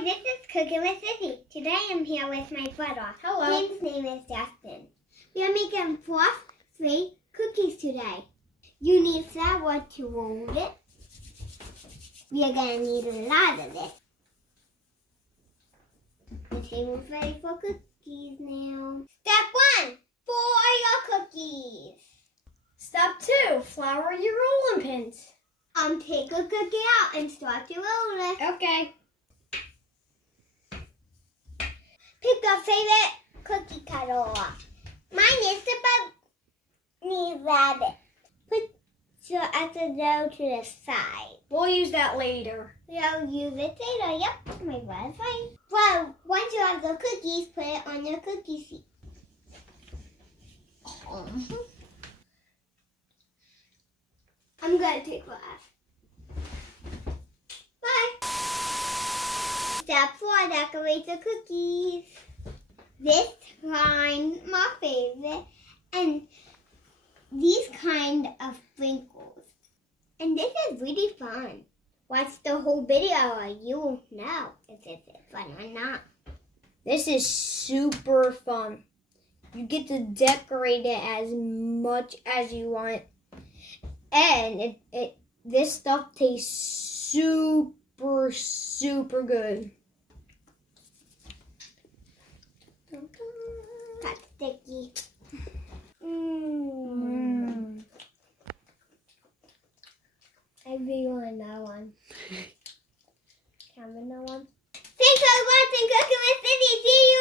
Hi, this is Cooking with Izzy. Today I'm here with my brother. Hello. His name is Justin. We are making frost-free cookies today. You need flour to roll it. We are going to need a lot of it. The table's ready for cookies now. Step 1, boil your cookies. Step 2, flour your rolling pins. Take a cookie out and start to roll it. Okay. Pick your favorite cookie cutter. Mine is the bunny rabbit. Put your other dough to the side. We'll use that later. We'll use it later. Yep, my brother's fine. Well, once you have the cookies, put it on your cookie sheet. I'm going to take one off. Bye. Step 4, decorate the cookies. This kind, my favorite, and these kind of sprinkles. And this is really fun. Watch the whole video or you will know if this is fun or not. This is super fun. You get to decorate it as much as you want. And this stuff tastes super, super good. Got sticky. I really want that one. Can I have that one? Thanks for watching Cooking with Izzy. See you